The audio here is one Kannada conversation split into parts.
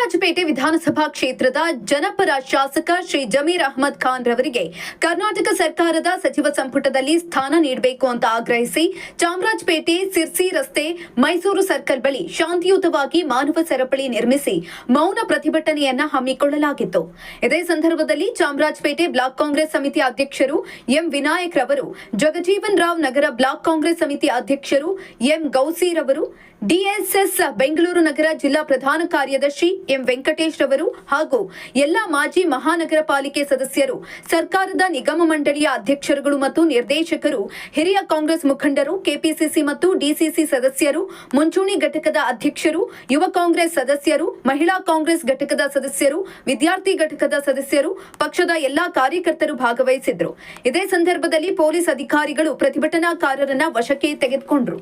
ಚಾಮರಾಜಪೇಟೆ ವಿಧಾನಸಭಾ ಕ್ಷೇತ್ರದ ಜನಪರ ಶಾಸಕ ಶ್ರೀ ಜಮೀರ್ ಅಹಮದ್ ಖಾನ್ ರವರಿಗೆ ಕರ್ನಾಟಕ ಸರ್ಕಾರದ ಸಚಿವ ಸಂಪುಟದಲ್ಲಿ ಸ್ಥಾನ ನೀಡಬೇಕು ಅಂತ ಆಗ್ರಹಿಸಿ ಚಾಮರಾಜಪೇಟೆ ಸಿರ್ಸಿ ರಸ್ತೆ ಮೈಸೂರು ಸರ್ಕಲ್ ಬಳಿ ಶಾಂತಿಯುತವಾಗಿ ಮಾನವ ಸರಪಳಿ ನಿರ್ಮಿಸಿ ಮೌನ ಪ್ರತಿಭಟನೆಯನ್ನ ಹಮ್ಮಿಕೊಳ್ಳಲಾಗಿತ್ತು. ಇದೇ ಸಂದರ್ಭದಲ್ಲಿ ಚಾಮರಾಜಪೇಟೆ ಬ್ಲಾಕ್ ಕಾಂಗ್ರೆಸ್ ಸಮಿತಿ ಅಧ್ಯಕ್ಷರು ಎಂ ವಿನಾಯಕ್ ರವರು, ಜಗಜೀವನ್ ರಾವ್ ನಗರ ಬ್ಲಾಕ್ ಕಾಂಗ್ರೆಸ್ ಸಮಿತಿ ಅಧ್ಯಕ್ಷರು ಎಂ ಗೌಸಿ ರವರು, ಡಿಎಸ್ಎಸ್ ಬೆಂಗಳೂರು ನಗರ ಜಿಲ್ಲಾ ಪ್ರಧಾನ ಕಾರ್ಯದರ್ಶಿ ಎಂ ವೆಂಕಟೇಶ್ ರವರು ಹಾಗೂ ಎಲ್ಲಾ ಮಾಜಿ ಮಹಾನಗರ ಪಾಲಿಕೆ ಸದಸ್ಯರು, ಸರ್ಕಾರದ ನಿಗಮ ಮಂಡಳಿಯ ಅಧ್ಯಕ್ಷರುಗಳು ಮತ್ತು ನಿರ್ದೇಶಕರು, ಹಿರಿಯ ಕಾಂಗ್ರೆಸ್ ಮುಖಂಡರು, ಕೆಪಿಸಿಸಿ ಮತ್ತು ಡಿಸಿಸಿ ಸದಸ್ಯರು, ಮುಂಚೂಣಿ ಘಟಕದ ಅಧ್ಯಕ್ಷರು, ಯುವ ಕಾಂಗ್ರೆಸ್ ಸದಸ್ಯರು, ಮಹಿಳಾ ಕಾಂಗ್ರೆಸ್ ಘಟಕದ ಸದಸ್ಯರು, ವಿದ್ಯಾರ್ಥಿ ಘಟಕದ ಸದಸ್ಯರು, ಪಕ್ಷದ ಎಲ್ಲಾ ಕಾರ್ಯಕರ್ತರು ಭಾಗವಹಿಸಿದ್ರು. ಇದೇ ಸಂದರ್ಭದಲ್ಲಿ ಪೊಲೀಸ್ ಅಧಿಕಾರಿಗಳು ಪ್ರತಿಭಟನಾಕಾರರನ್ನ ವಶಕ್ಕೆ ತೆಗೆದುಕೊಂಡರು.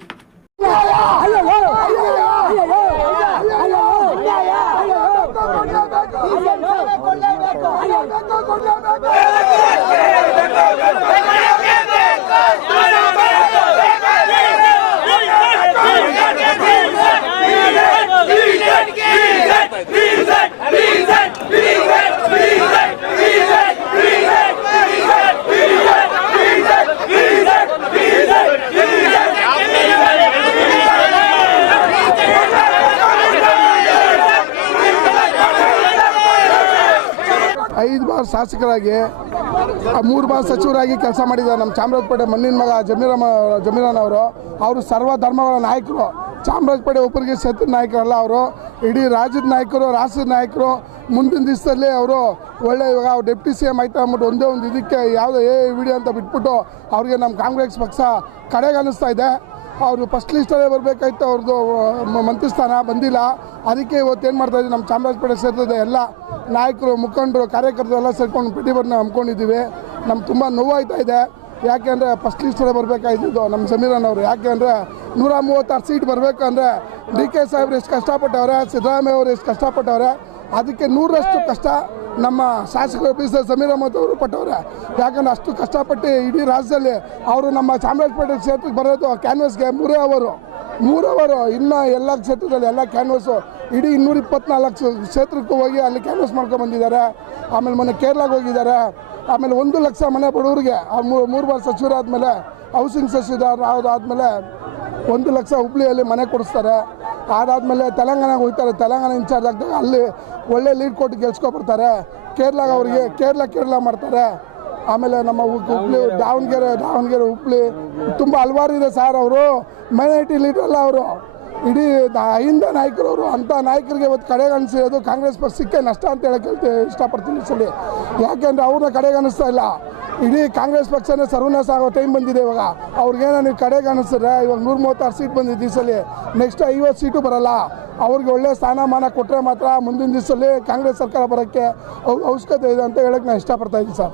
ಐದು ಬಾರ್ ಶಾಸಕರಾಗಿ 3 ಬಾರ್ ಸಚಿವರಾಗಿ ಕೆಲಸ ಮಾಡಿದ್ದಾರೆ ನಮ್ಮ ಚಾಮರಾಜಪೇಟೆ ಮಣ್ಣಿನ ಮಗ ಜಮೀರನ್ ಅವರು ಸರ್ವ ಧರ್ಮಗಳ ನಾಯಕರು. ಚಾಮರಾಜಪೇಟೆ ಒಬ್ಬರಿಗೆ ಕ್ಷೇತ್ರದ ನಾಯಕರಲ್ಲ, ಅವರು ಇಡೀ ರಾಜ್ಯದ ನಾಯಕರು, ರಾಷ್ಟ್ರದ ನಾಯಕರು. ಮುಂದಿನ ದಿವಸದಲ್ಲಿ ಅವರು ಒಳ್ಳೆ ಇವಾಗ ಡೆಪ್ಟಿ ಸಿ ಎಂ ಆಯ್ತು ಅಂದ್ಬಿಟ್ಟು ಒಂದೇ ಒಂದು ಇದಕ್ಕೆ ಯಾವುದೋ ವಿಡಿಯೋ ಅಂತ ಬಿಟ್ಬಿಟ್ಟು ಅವ್ರಿಗೆ ನಮ್ಮ ಕಾಂಗ್ರೆಸ್ ಪಕ್ಷ ಕಡೆಗೆ ಅನ್ನಿಸ್ತಾ ಇದೆ. ಅವರು ಫಸ್ಟ್ ಲಿಸ್ಟಲ್ಲೇ ಬರಬೇಕಾಯ್ತು, ಅವ್ರದ್ದು ಮಂತ್ರಿ ಸ್ಥಾನ ಬಂದಿಲ್ಲ. ಅದಕ್ಕೆ ಇವತ್ತೇನು ಮಾಡ್ತಾಯಿದ್ದೀವಿ, ನಮ್ಮ ಚಾಮರಾಜಪೇಟೆ ಕ್ಷೇತ್ರದ ಎಲ್ಲ ನಾಯಕರು, ಮುಖಂಡರು, ಕಾರ್ಯಕರ್ತರು ಎಲ್ಲ ಸೇರ್ಕೊಂಡು ಪ್ರತಿಭಟನೆ ಹಮ್ಮಿಕೊಂಡಿದ್ದೀವಿ. ನಮ್ಗೆ ತುಂಬ ನೋವಾಯ್ತಾ ಇದೆ. ಯಾಕೆಂದರೆ ಫಸ್ಟ್ ಲಿಸ್ಟಲ್ಲೇ ಬರಬೇಕಾಯ್ತಿದ್ದು ನಮ್ಮ ಜಮೀರನ್ ಅವರು. ಯಾಕೆಂದರೆ 136 ಸೀಟ್ ಬರಬೇಕಂದ್ರೆ ಡಿ ಕೆ ಸಾಹೇಬ್ರು ಎಷ್ಟು ಕಷ್ಟಪಟ್ಟವ್ರೆ, ಸಿದ್ದರಾಮಯ್ಯ ಅವರು ಎಷ್ಟು ಕಷ್ಟಪಟ್ಟವ್ರೆ, ಅದಕ್ಕೆ 100ರಷ್ಟು ಕಷ್ಟ ನಮ್ಮ ಶಾಸಕರು ಬಿ ಸಿ ಜಮೀರ್ ಅಹಮದ್ ಅವರು ಪಟ್ಟವ್ರೆ. ಯಾಕಂದರೆ ಅಷ್ಟು ಕಷ್ಟಪಟ್ಟು ಇಡೀ ರಾಜ್ಯದಲ್ಲಿ ಅವರು ನಮ್ಮ ಚಾಮರಾಜಪೇಟೆ ಕ್ಷೇತ್ರಕ್ಕೆ ಬರೋದು ಕ್ಯಾನ್ವಸ್ಗೆ 3 ಅವರು ಇನ್ನೂ ಎಲ್ಲ ಕ್ಷೇತ್ರದಲ್ಲಿ ಎಲ್ಲ ಕ್ಯಾನ್ವಸ್ಸು ಇಡೀ 224 ಕ್ಷೇತ್ರಕ್ಕೂ ಹೋಗಿ ಅಲ್ಲಿ ಕ್ಯಾನ್ವಸ್ ಮಾಡ್ಕೊಂಡು ಬಂದಿದ್ದಾರೆ. ಆಮೇಲೆ ಮೊನ್ನೆ ಕೇರಳಕ್ಕೆ ಹೋಗಿದ್ದಾರೆ. ಆಮೇಲೆ 1 ಲಕ್ಷ ಮನೆ ಬಡವರಿಗೆ 3 ಬಾರ್ ಸಚಿವರಾದಮೇಲೆ ಹೌಸಿಂಗ್ ಸಚಿವರು ಆದಮೇಲೆ 1 ಲಕ್ಷ ಹುಬ್ಳಿಯಲ್ಲಿ ಮನೆ ಕೊಡಿಸ್ತಾರೆ. ಅದಾದಮೇಲೆ ತೆಲಂಗಾಣಕ್ಕೆ ಹೋಗ್ತಾರೆ, ತೆಲಂಗಾಣ ಇನ್ಚಾರ್ಜ್ ಆಗ್ತಾರೆ, ಅಲ್ಲಿ ಒಳ್ಳೆ ಲೀಡ್ ಕೊಟ್ಟು ಗೆಲ್ಸ್ಕೊಬರ್ತಾರೆ. ಕೇರಳಗೆ ಅವರಿಗೆ ಕೇರಳ ಮಾಡ್ತಾರೆ. ಆಮೇಲೆ ನಮ್ಮ ಹುಬ್ಳಿ ದಾವಣಗೆರೆ ಹುಬ್ಳಿ ತುಂಬ ಹಲವಾರು ಇದೆ ಸರ್. ಅವರು ಮೈನಾರಿಟಿ ಲೀಡರ್ ಅಲ್ಲ, ಅವರು ಇಡೀ ಹಿಂದ ನಾಯಕರು. ಅವರು ಅಂಥ ನಾಯಕರಿಗೆ ಇವತ್ತು ಕಡೆಗಣಿಸಿರೋದು ಕಾಂಗ್ರೆಸ್ ಪಕ್ಷಕ್ಕೆ ನಷ್ಟ ಅಂತ ಹೇಳಕ್ಕೆ ಇಷ್ಟಪಡ್ತೀನಿ ಈ ಸಲ. ಯಾಕೆಂದರೆ ಅವ್ರನ್ನ ಕಡೆಗಣಿಸ್ತಾ ಇಲ್ಲ, ಇಡೀ ಕಾಂಗ್ರೆಸ್ ಪಕ್ಷನೇ ಸರ್ವನಾಶ ಆಗೋ ಟೈಮ್ ಬಂದಿದೆ ಇವಾಗ. ಅವ್ರಿಗೇನೋ ನೀವು ಕಡೆಗಣಿಸಿದ್ರೆ ಇವಾಗ 136 ಸೀಟ್ ಬಂದಿದ್ದು ಈ ಸಲ, ನೆಕ್ಸ್ಟ್ 50 ಸೀಟು ಬರೋಲ್ಲ. ಅವ್ರಿಗೆ ಒಳ್ಳೆ ಸ್ಥಾನಮಾನ ಕೊಟ್ಟರೆ ಮಾತ್ರ ಮುಂದಿನ ದಿವಸದಲ್ಲಿ ಕಾಂಗ್ರೆಸ್ ಸರ್ಕಾರ ಬರೋಕ್ಕೆ ಅವಶ್ಯಕತೆ ಇದೆ ಅಂತ ಹೇಳಕ್ಕೆ ನಾನು ಇಷ್ಟಪಡ್ತಾ ಇದ್ದೀನಿ ಸರ್.